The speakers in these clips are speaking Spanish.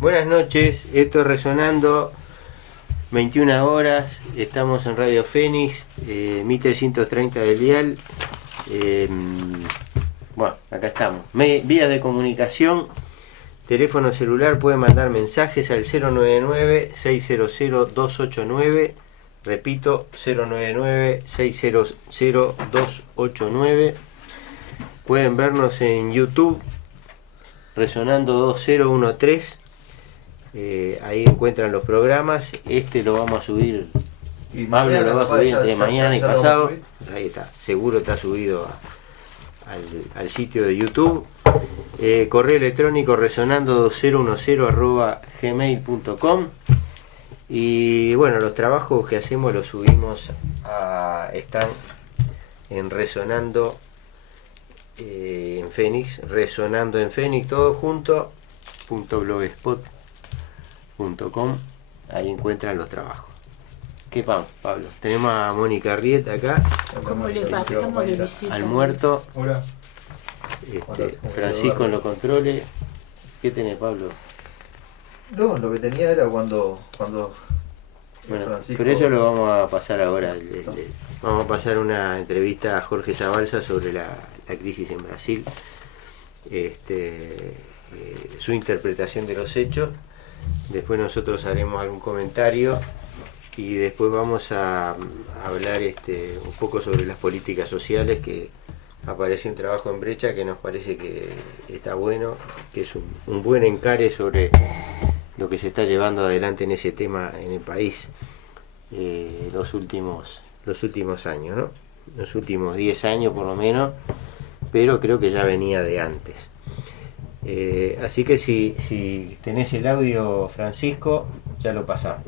Buenas noches, esto es Resonando, 21 horas, estamos en Radio Fénix, 1330 del dial. Bueno, acá estamos. Vías de comunicación, teléfono celular, pueden mandar mensajes al 099-600-289, repito, 099-600-289. Pueden vernos en YouTube, Resonando 2013. Ahí encuentran los programas. Este lo vamos a subir, y Pablo lo va a subir entre mañana y pasado. Ahí está, seguro está subido al sitio de YouTube. Correo electrónico resonando2010@gmail.com. Y bueno, los trabajos que hacemos los subimos están en Resonando en Fénix, Resonando en Fénix, todo junto, .blogspot.com. Ahí encuentran los trabajos. ¿Qué pasa, Pablo? Tenemos a Mónica Rieta acá. ¿Cómo le va? Estamos de visita. Al muerto. Hola. Francisco en los controles. ¿Qué tenés, Pablo? No, lo que tenía era cuando Bueno, Francisco... pero eso lo vamos a pasar ahora. Vamos a pasar una entrevista a Jorge Zabalza sobre la crisis en Brasil. Su interpretación de los hechos. Después nosotros haremos algún comentario y después vamos a hablar un poco sobre las políticas sociales, que aparece un trabajo en Brecha que nos parece que está bueno, que es un buen encare sobre lo que se está llevando adelante en ese tema en el país los últimos años, ¿no? Los últimos 10 años por lo menos, pero creo que ya venía de antes. Así que si tenés el audio, Francisco, ya lo pasamos.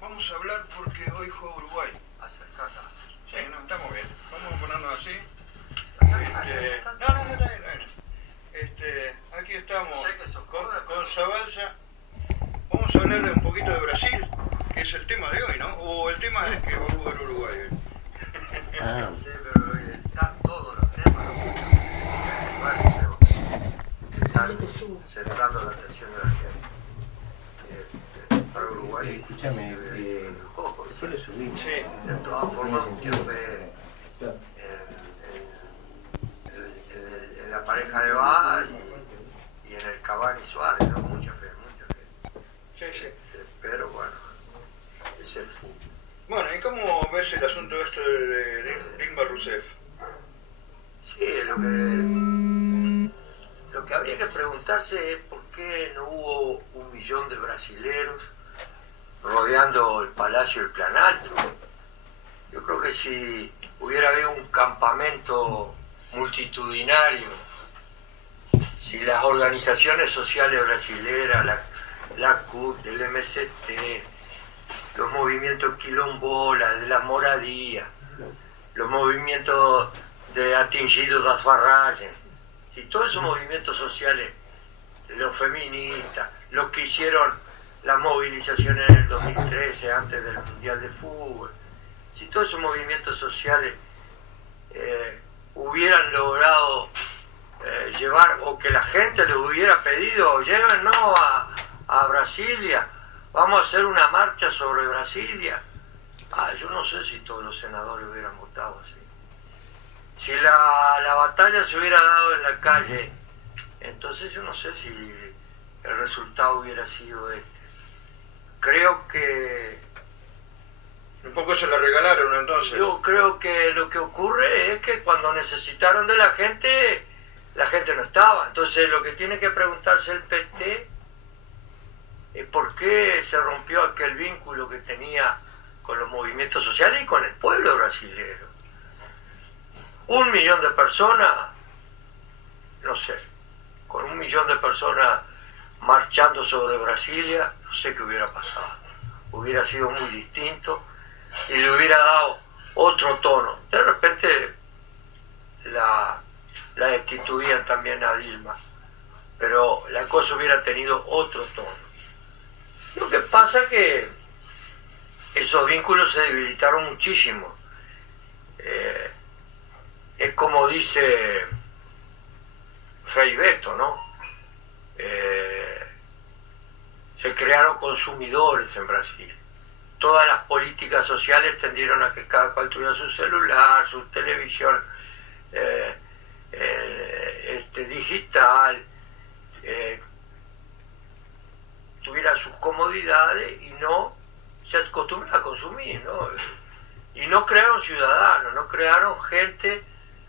Vamos a hablar porque hoy juega Uruguay. Acercate. Sí, no, estamos bien. Vamos a ponernos así. No, está bien. Aquí estamos con Zabalza. Vamos a hablar un poquito de Brasil, que es el tema de hoy, ¿no? O el tema es que va a jugar Uruguay. Ah. Sí, pero están todos los temas, están centrando la atención de la gente. Para Uruguay, Escúchame, ¿qué lo subimos? Sí. de todas formas, mucha fe en la pareja de Bá y en el Cavani Suárez, ¿no? Mucha fe. Sí. Pero bueno, es el fútbol. Bueno, ¿y cómo ves el asunto esto de Dilma Rousseff? Sí, lo que habría que preguntarse es por qué no hubo 1 millón de brasileros rodeando el Palacio del Planalto. Yo creo que si hubiera habido un campamento multitudinario, si las organizaciones sociales brasileras, la CUT, el MST, los movimientos quilombolas, de la moradía, los movimientos de atingidos das barragens, si todos esos movimientos sociales, los feministas, los que hicieron las movilizaciones en el 2013 antes del Mundial de Fútbol, si todos esos movimientos sociales hubieran logrado llevar, o que la gente les hubiera pedido, llévennos a Brasilia, vamos a hacer una marcha sobre Brasilia. Yo no sé si todos los senadores hubieran votado así. Si la batalla se hubiera dado en la calle, entonces yo no sé si el resultado hubiera sido este. Creo que... Un poco se la regalaron entonces. Yo creo que lo que ocurre es que cuando necesitaron de la gente no estaba. Entonces lo que tiene que preguntarse el PT es por qué se rompió aquel vínculo que tenía con los movimientos sociales y con el pueblo brasileño. 1 millón de personas, no sé, con 1 millón de personas marchando sobre Brasilia, no sé qué hubiera pasado. Hubiera sido muy distinto y le hubiera dado otro tono. De repente la destituían también a Dilma, pero la cosa hubiera tenido otro tono. Lo que pasa es que esos vínculos se debilitaron muchísimo. Es como dice Frei Beto, ¿no? Se crearon consumidores en Brasil. Todas las políticas sociales tendieron a que cada cual tuviera su celular, su televisión digital, tuviera sus comodidades y no se acostumbraba a consumir, ¿no? Y no crearon ciudadanos, no crearon gente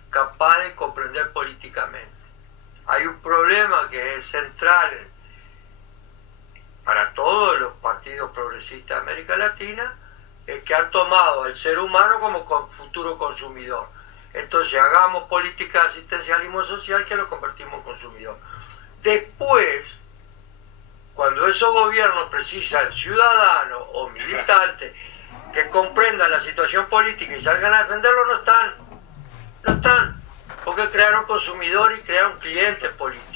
capaz de comprender políticamente. Hay un problema que es central para todos los partidos progresistas de América Latina, es que han tomado al ser humano como futuro consumidor. Entonces hagamos política de asistencialismo social que lo convertimos en consumidor. Después, cuando esos gobiernos precisan ciudadanos o militantes que comprendan la situación política y salgan a defenderlo, no están, porque crearon consumidores y crearon clientes políticos.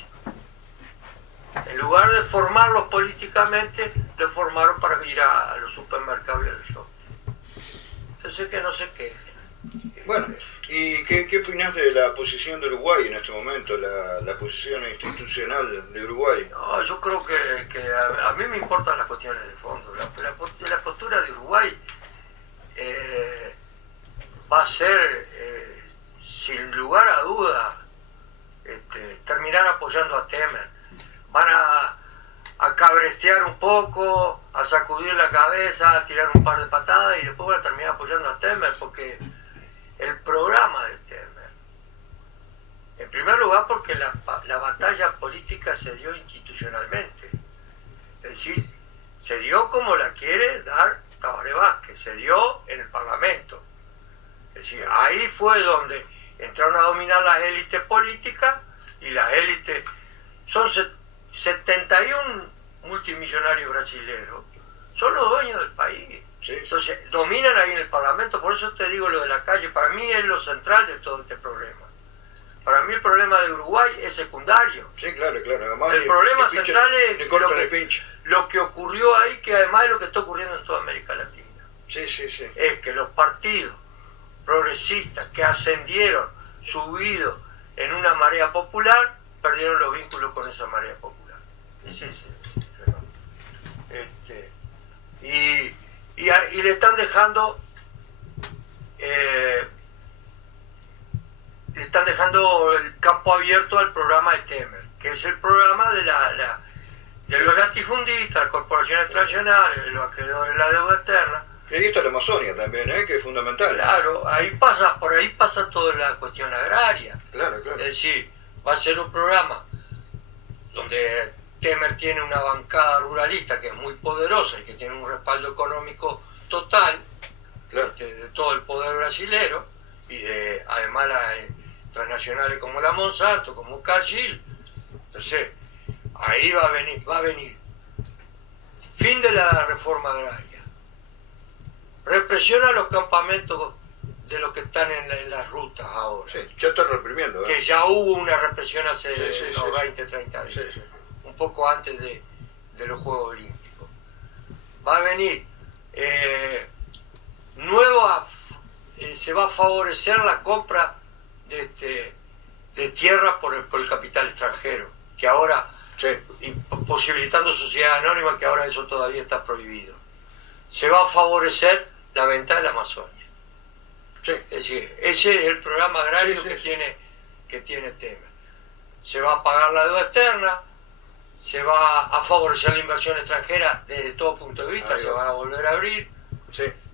En lugar de formarlos políticamente, los formaron para ir a los supermercados y al shopping. Entonces que no se quejen. Bueno, ¿y qué opinás de la posición de Uruguay en este momento, la posición institucional de Uruguay? No, yo creo que a mí me importan las cuestiones de fondo. La postura de Uruguay va a ser, sin lugar a dudas, terminar apoyando a Temer. Van a cabrestear un poco, a sacudir la cabeza, a tirar un par de patadas y después van a terminar apoyando a Temer, porque el programa de Temer, en primer lugar porque la batalla política se dio institucionalmente, es decir, se dio como la quiere dar Tabaré Vázquez, se dio en el Parlamento, es decir, ahí fue donde entraron a dominar las élites políticas, y las élites son 71 multimillonarios brasileños, son los dueños del país. Sí. Entonces dominan ahí en el Parlamento. Por eso te digo lo de la calle, para mí es lo central de todo este problema. Para mí el problema de Uruguay es secundario. Sí, claro. Además, El problema central es lo lo que ocurrió ahí, que además es lo que está ocurriendo en toda América Latina. Sí. Es que los partidos progresistas que ascendieron, subidos en una marea popular, perdieron los vínculos con esa marea popular. Es ese el fenómeno. Y le están dejando el campo abierto al programa de Temer, que es el programa de los latifundistas, las corporaciones transnacionales, de los acreedores de la deuda externa. Y ahí está la Amazonia también, que es fundamental. Claro, por ahí pasa toda la cuestión agraria. Claro. Es decir, va a ser un programa donde Temer tiene una bancada ruralista que es muy poderosa y que tiene un respaldo económico total, Claro. De todo el poder brasilero, y de además las transnacionales como la Monsanto, como Cargill. Entonces, ahí va a venir fin de la reforma agraria, represión a los campamentos de los que están en las rutas ahora. Sí, ya están reprimiendo. Que ya hubo una represión hace Sí. 20, 30 días, Sí. un poco antes de los Juegos Olímpicos. Va a venir se va a favorecer la compra de tierras por el capital extranjero, que ahora, y posibilitando sociedades anónimas, que ahora eso todavía está prohibido. Se va a favorecer la venta de la Amazonia. Sí. Es decir, ese es el programa agrario Sí. que tiene Temer. Se va a pagar la deuda externa, se va a favorecer la inversión extranjera desde todo punto de vista, se van a volver a abrir,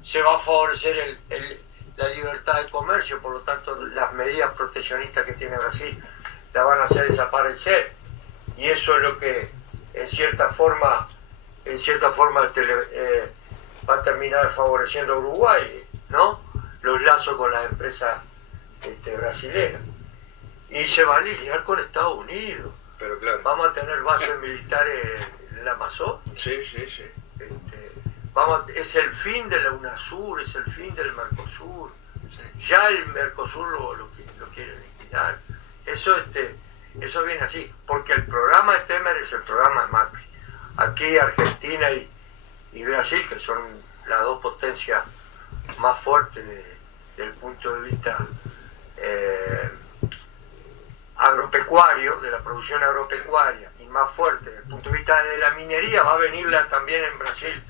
se va a favorecer la libertad de comercio, por lo tanto las medidas proteccionistas que tiene Brasil la van a hacer desaparecer, y eso es lo que en cierta forma va a terminar favoreciendo a Uruguay, ¿no? Los lazos con las empresas brasileñas. Y se va a lidiar con Estados Unidos. Pero claro. Vamos a tener bases militares en la Amazonia. Sí. Es el fin de la UNASUR, es el fin del Mercosur. Ya el Mercosur lo quiere liquidar. Eso viene así, porque el programa de Temer es el programa de Macri. Aquí Argentina y Brasil, que son las dos potencias más fuertes desde el punto de vista agropecuario, de la producción agropecuaria, y más fuerte desde el punto de vista de la minería, va a venir también en Brasil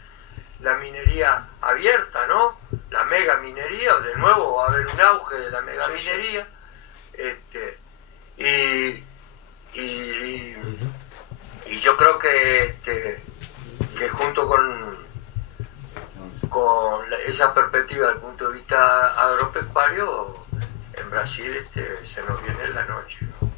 la minería abierta, ¿no? La mega minería, de nuevo va a haber un auge de la mega minería, y yo creo que junto con esa perspectiva desde el punto de vista agropecuario, en Brasil se nos viene la noche, ¿no?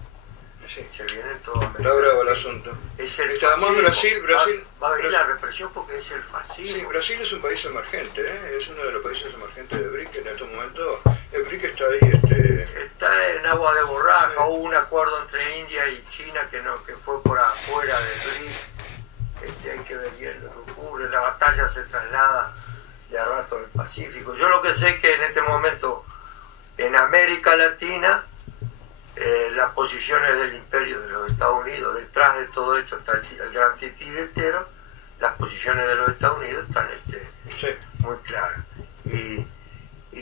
Sí. Se viene todo. Está bravo el asunto. Es el Además, fascismo. Brasil va a venir la represión porque es el sí, fascismo. Brasil es un país emergente, ¿eh? Es uno de los países emergentes de BRIC en estos momentos. El BRIC está ahí, Está en agua de borraja. Hubo un acuerdo entre India y China que fue por afuera del BRIC. Hay que ver bien lo que ocurre. La batalla se traslada de a rato al Pacífico. Yo lo que sé es que en este momento en América Latina las posiciones del imperio de los Estados Unidos, detrás de todo esto está el gran titiritero, las posiciones de los Estados Unidos están sí. muy claras. Y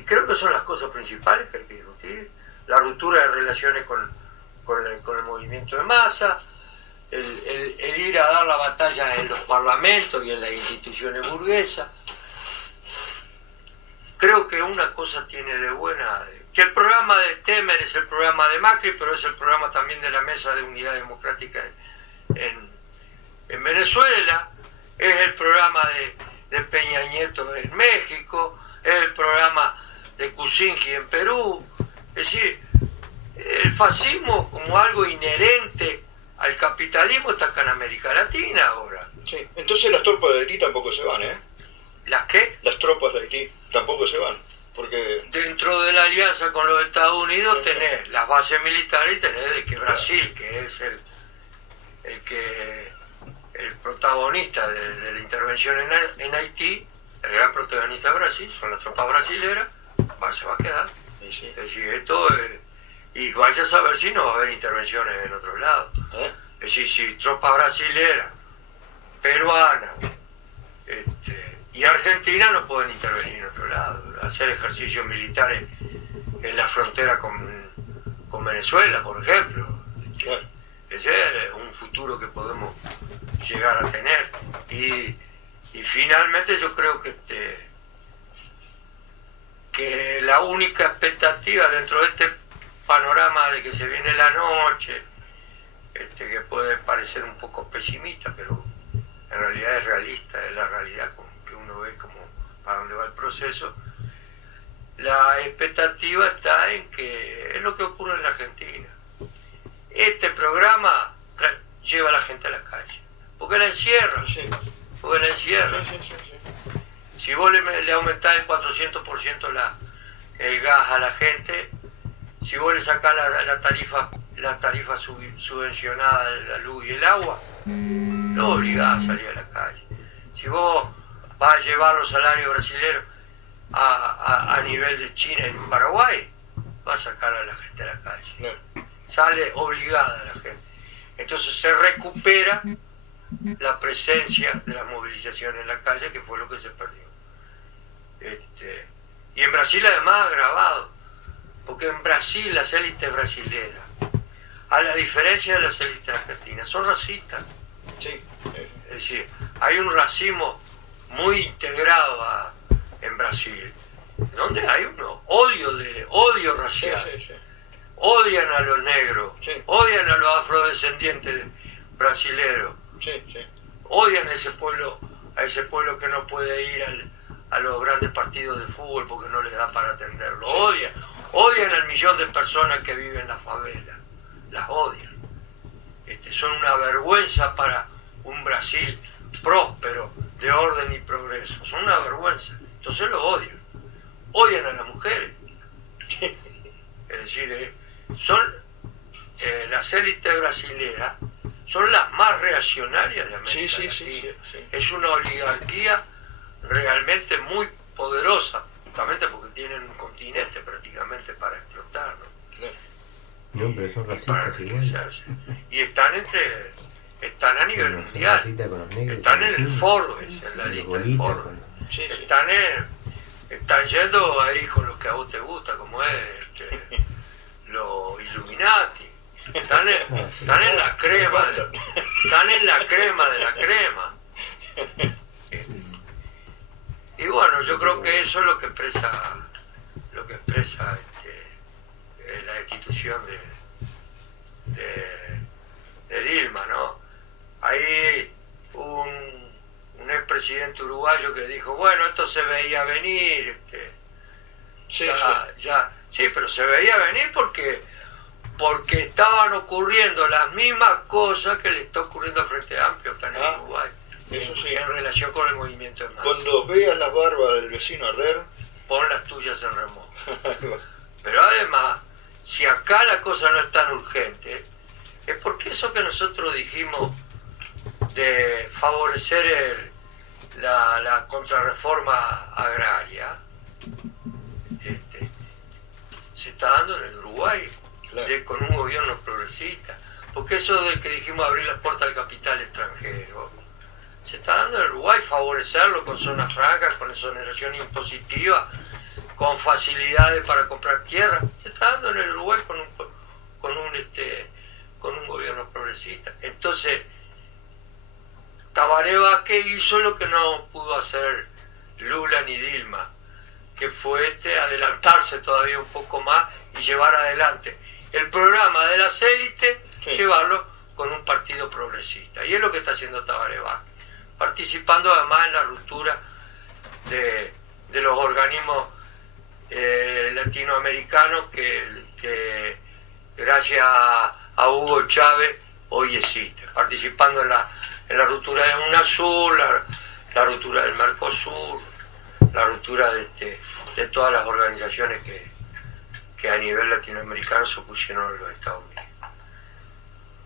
creo que son las cosas principales que hay que discutir. La ruptura de relaciones con el movimiento de masa, el ir a dar la batalla en los parlamentos y en las instituciones burguesas. Creo que una cosa tiene de buena, que el programa de Temer es el programa de Macri, pero es el programa también de la Mesa de Unidad Democrática en Venezuela, es el programa de Peña Nieto en México, es el programa de Kuczynski en Perú. Es decir, el fascismo como algo inherente al capitalismo está acá en América Latina ahora. Sí. Entonces las tropas de Haití tampoco se van, ¿eh? ¿Las qué? Las tropas de Haití tampoco se van, porque... Dentro de la alianza con los Estados Unidos tenés las bases militares y tenés de que Brasil, que es el protagonista de la intervención en Haití, el gran protagonista de Brasil, son las tropas brasileras, se va a quedar. Sí. Es decir, esto y vaya a saber si no va a haber intervenciones en otro lado. Es decir, si tropas brasileras, peruanas y Argentina no pueden intervenir en otro lado, hacer ejercicios militares en la frontera con Venezuela, por ejemplo. Ese es un futuro que podemos llegar a tener. Y finalmente yo creo que la única expectativa dentro de este panorama de que se viene la noche, que puede parecer un poco pesimista, pero en realidad es realista, es la realidad que uno ve como para dónde va el proceso. La expectativa está en que es lo que ocurre en la Argentina. Este programa lleva a la gente a la calle, porque la encierra, Si vos le aumentás el 400% el gas a la gente, si vos le sacás la tarifa subvencionada de la luz y el agua, lo obligás a salir a la calle. Si vos vas a llevar los salarios brasileños a nivel de China y Paraguay, vas a sacar a la gente a la calle. Sale obligada la gente. Entonces se recupera la presencia de la movilización en la calle, que fue lo que se perdió. Y en Brasil además agravado, porque en Brasil las élites brasileras, a la diferencia de las élites argentinas, son racistas. Es decir, hay un racismo muy integrado en Brasil, donde hay un odio racial. Odian a los negros, odian a los afrodescendientes brasileros, odian a ese pueblo que no puede ir a los grandes partidos de fútbol porque no les da para atenderlo. Odian al millón de personas que viven en la favela, las odian. Son una vergüenza para un Brasil próspero, de orden y progreso, son una vergüenza, entonces lo odian a las mujeres. Es decir, las élites brasileras son las más reaccionarias de América Latina. Es una oligarquía realmente muy poderosa, justamente porque tienen un continente prácticamente para explotar, ¿no? No, pero son racistas igual. Y están a nivel mundial. Están en el Forbes, en la lista del Forbes. Están yendo ahí con los que a vos te gusta, como es los Illuminati. Están en la crema, están en la crema de la crema. Y bueno, yo creo que eso es lo que expresa la institución de Dilma, ¿no? Hay un expresidente uruguayo que dijo, bueno, esto se veía venir, sí, pero se veía venir porque estaban ocurriendo las mismas cosas que le está ocurriendo al Frente Amplio acá en el Uruguay, eso sí. en relación con el movimiento de masas. Cuando veas las barbas del vecino arder, Pon las tuyas en remojo. Pero además, si acá la cosa no es tan urgente, es porque eso que nosotros dijimos de favorecer la contrarreforma agraria se está dando en el Uruguay, claro, con un gobierno progresista. Porque eso de que dijimos abrir las puertas al capital extranjero, se está dando en el Uruguay, favorecerlo con zonas francas, con exoneración impositiva, con facilidades para comprar tierra. Se está dando en el Uruguay con un gobierno progresista. Entonces, Tabaré Vázquez hizo lo que no pudo hacer Lula ni Dilma, que fue adelantarse todavía un poco más y llevar adelante el programa de las élites, sí, llevarlo con un partido progresista. Y es lo que está haciendo Tabaré Vázquez, participando además en la ruptura de los organismos latinoamericanos que gracias a Hugo Chávez hoy existe, participando en la ruptura de UNASUR, la ruptura del Mercosur, la ruptura de todas las organizaciones que a nivel latinoamericano se opusieron a los Estados Unidos.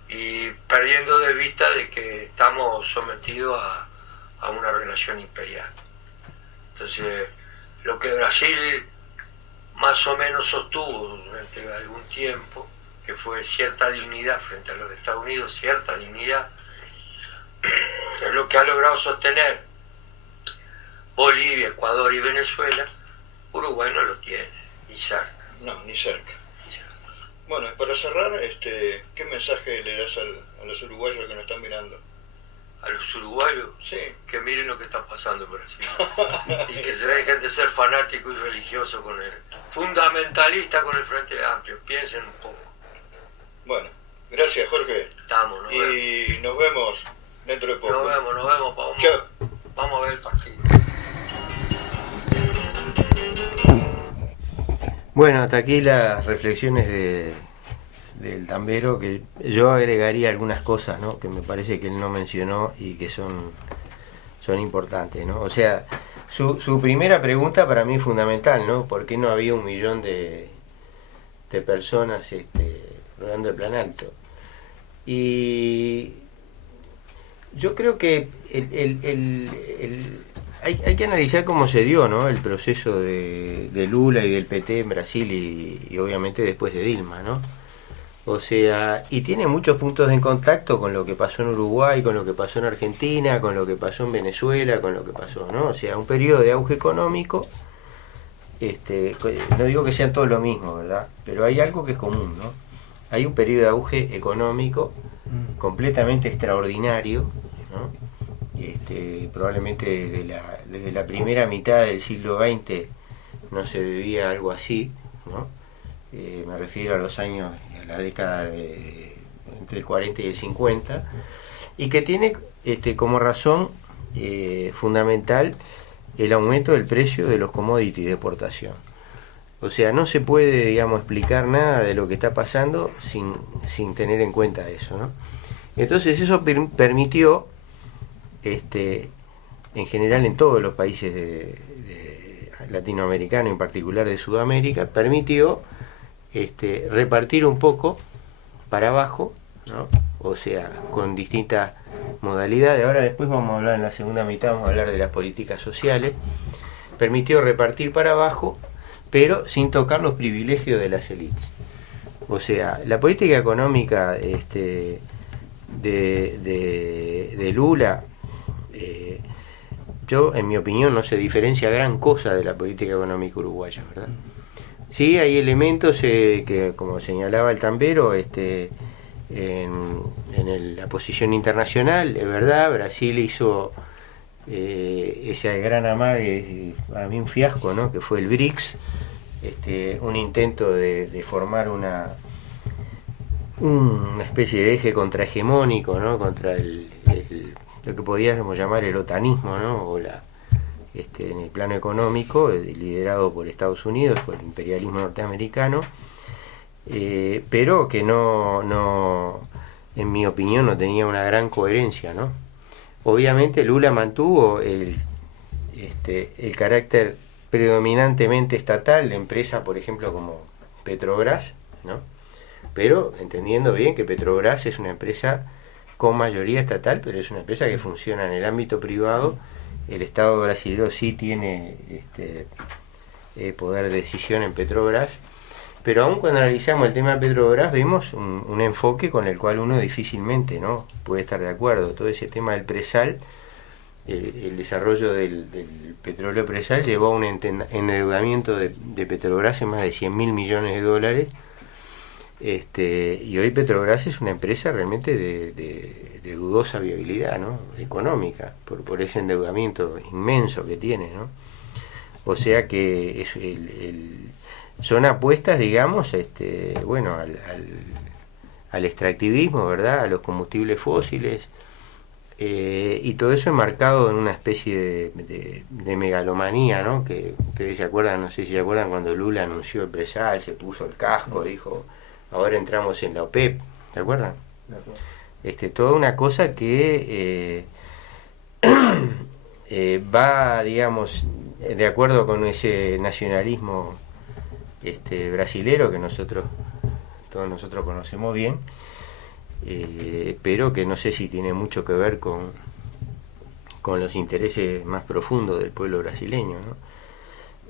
Y perdiendo de vista de que estamos sometidos a una relación imperial. Entonces, lo que Brasil más o menos sostuvo durante algún tiempo, que fue cierta dignidad frente a los Estados Unidos, cierta dignidad, es lo que ha logrado sostener Bolivia, Ecuador y Venezuela. Uruguay no lo tiene, ni cerca. No, ni cerca. Bueno, para cerrar, ¿qué mensaje le das a los uruguayos que nos están mirando? A los uruguayos, sí, que miren lo que está pasando en Brasil y que se dejen de ser fanáticos y religiosos con el fundamentalista con el Frente Amplio. Piensen un poco. Bueno, gracias, Jorge. Estamos, nos vemos. Y nos vemos dentro de poco. Nos vemos. Vamos a ver el partido. Bueno, hasta aquí las reflexiones del Tambero, que yo agregaría algunas cosas, ¿no?, que me parece que él no mencionó y que son importantes, ¿no? O sea, su primera pregunta para mí es fundamental, ¿no? ¿Por qué no había 1 millón de personas rodando el plan alto? Y yo creo que hay que analizar cómo se dio, ¿no?, el proceso de Lula y del PT en Brasil y obviamente después de Dilma, ¿no? O sea, y tiene muchos puntos en contacto con lo que pasó en Uruguay, con lo que pasó en Argentina, con lo que pasó en Venezuela, con lo que pasó, ¿no? O sea, un periodo de auge económico, no digo que sean todos lo mismo, ¿verdad? Pero hay algo que es común, ¿no? Hay un periodo de auge económico completamente extraordinario, ¿no? Probablemente desde la primera mitad del siglo XX no se vivía algo así, ¿no? Me refiero a los años, a la década entre el 40 y el 50, y que tiene como razón fundamental el aumento del precio de los commodities de exportación. O sea, no se puede, digamos, explicar nada de lo que está pasando sin tener en cuenta eso, ¿no? Entonces eso permitió, en general en todos los países de latinoamericanos, en particular de Sudamérica, permitió repartir un poco para abajo, ¿no? O sea, con distintas modalidades. Ahora después vamos a hablar, en la segunda mitad vamos a hablar de las políticas sociales. Permitió repartir para abajo, pero sin tocar los privilegios de las élites. O sea, la política económica de Lula, yo en mi opinión no se diferencia gran cosa de la política económica uruguaya, ¿verdad? Sí, hay elementos que, como señalaba el Tambero, la posición internacional. Es verdad, Brasil hizo ese gran amague, para mí un fiasco, ¿no?, que fue el BRICS, un intento de formar una especie de eje contrahegemónico, ¿no?, contra lo que podríamos llamar el otanismo, ¿no?, o en el plano económico, liderado por Estados Unidos, por el imperialismo norteamericano, pero que no, en mi opinión, no tenía una gran coherencia, ¿no? Obviamente Lula mantuvo el carácter predominantemente estatal de empresas, por ejemplo, como Petrobras, ¿no?, pero entendiendo bien que Petrobras es una empresa con mayoría estatal, pero es una empresa que funciona en el ámbito privado. El Estado brasileño sí tiene poder de decisión en Petrobras, pero aún cuando analizamos el tema de Petrobras vemos un enfoque con el cual uno difícilmente, ¿no?, puede estar de acuerdo. Todo ese tema del presal, el desarrollo del petróleo presal llevó a un endeudamiento de Petrobras en más de 100.000 millones de dólares. Y hoy Petrobras es una empresa realmente de dudosa viabilidad, ¿no?, económica, por ese endeudamiento inmenso que tiene, ¿no? O sea que son apuestas, digamos, bueno, al extractivismo, ¿verdad?, a los combustibles fósiles, y todo eso enmarcado en una especie de megalomanía, ¿no?, que ustedes se acuerdan, no sé si se acuerdan, cuando Lula anunció el presal, se puso el casco, dijo: ahora entramos en la OPEP, ¿te acuerdan? Toda una cosa que va, digamos, de acuerdo con ese nacionalismo brasilero que todos nosotros conocemos bien, pero que no sé si tiene mucho que ver con los intereses más profundos del pueblo brasileño, ¿no?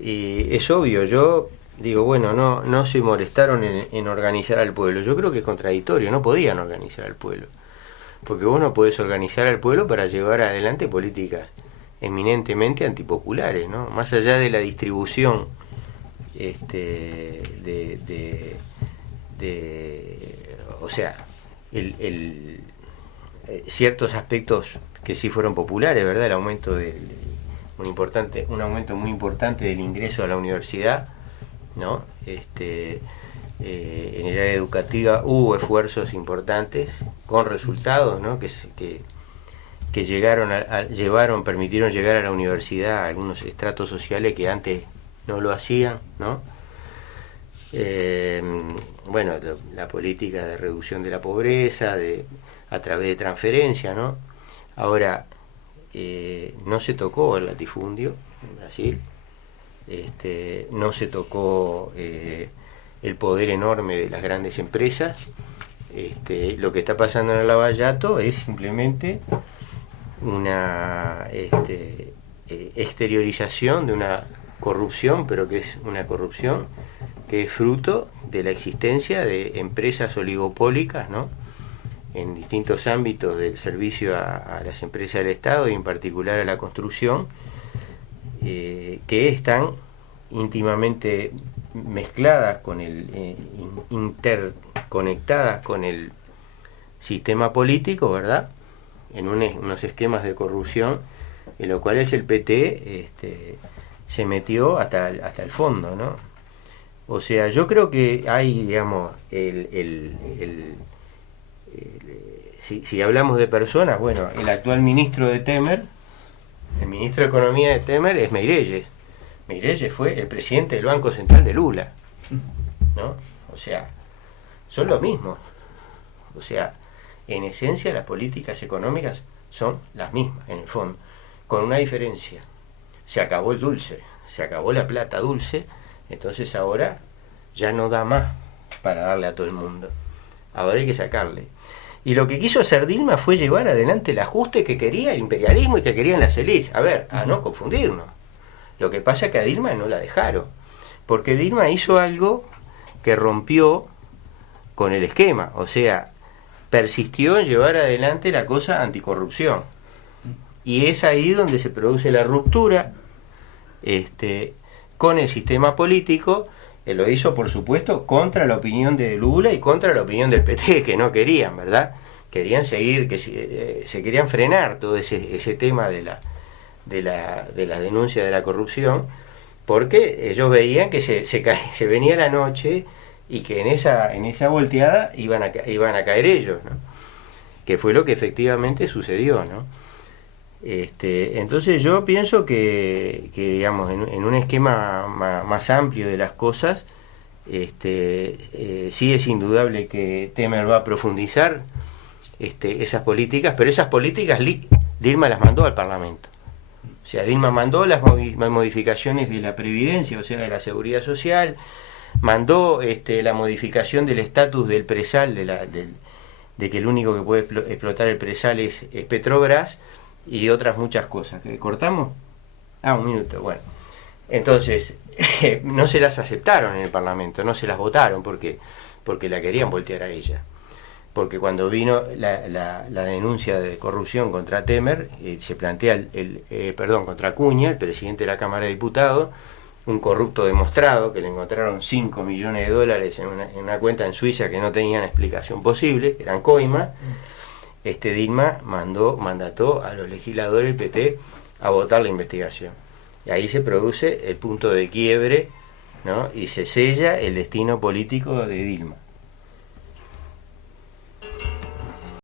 Y es obvio, yo digo, bueno, no se molestaron en organizar al pueblo. Yo creo que es contradictorio, no podían organizar al pueblo, porque vos no podés organizar al pueblo para llevar adelante políticas eminentemente antipopulares, ¿no? Más allá de la distribución o sea, ciertos aspectos que sí fueron populares, ¿verdad? El aumento un aumento muy importante del ingreso a la universidad, ¿no? En el área educativa hubo esfuerzos importantes con resultados, ¿no?, que permitieron llegar a la universidad a algunos estratos sociales que antes no lo hacían, ¿no? Bueno, la política de reducción de la pobreza a través de transferencia, ¿no? Ahora, no se tocó el latifundio en Brasil, no se tocó el poder enorme de las grandes empresas. Lo que está pasando en el Lava Jato es simplemente una exteriorización de una corrupción, pero que es una corrupción que es fruto de la existencia de empresas oligopólicas, ¿no?, en distintos ámbitos del servicio a las empresas del Estado y en particular a la construcción, que están íntimamente mezcladas con interconectadas con el sistema político, ¿verdad?, en unos esquemas de corrupción en los cuales el PT se metió hasta el fondo, ¿no? O sea, yo creo que hay, digamos, si hablamos de personas, bueno, el actual ministro de Temer, el ministro de Economía de Temer es Meirelles. Meirelles fue el presidente del Banco Central de Lula, ¿no? O sea, son lo mismo. O sea, en esencia las políticas económicas son las mismas, en el fondo, con una diferencia: se acabó el dulce, se acabó la plata dulce, entonces ahora ya no da más para darle a todo el mundo, ahora hay que sacarle. Y lo que quiso hacer Dilma fue llevar adelante el ajuste que quería el imperialismo y que querían las élites. A ver, a no confundirnos. Lo que pasa es que a Dilma no la dejaron, porque Dilma hizo algo que rompió con el esquema, o sea, persistió en llevar adelante la cosa anticorrupción. Y es ahí donde se produce la ruptura con el sistema político lo hizo, por supuesto, contra la opinión de Lula y contra la opinión del PT, que no querían, ¿verdad? Querían seguir, que se querían frenar todo ese tema de la denuncia de la corrupción, porque ellos veían que se venía la noche y que en esa volteada iban a caer ellos, ¿no? Que fue lo que efectivamente sucedió, ¿no? Entonces yo pienso que digamos, en un esquema más amplio de las cosas, sí es indudable que Temer va a profundizar esas políticas, pero esas políticas Dilma las mandó al Parlamento. O sea, Dilma mandó las modificaciones de la previdencia, o sea, de la seguridad social, mandó la modificación del estatus del presal, de que el único que puede explotar el presal es Petrobras, y otras muchas cosas. ¿Cortamos? Un minuto, bueno. Entonces, no se las aceptaron en el Parlamento, no se las votaron porque la querían voltear a ella. Porque cuando vino la denuncia de corrupción contra Temer, se plantea contra Acuña, el presidente de la Cámara de Diputados, un corrupto demostrado, que le encontraron 5 millones de dólares en una cuenta en Suiza que no tenían explicación posible, que eran coimas. Dilma mandató a los legisladores del PT a votar la investigación. Y ahí se produce el punto de quiebre, ¿no? Y se sella el destino político de Dilma.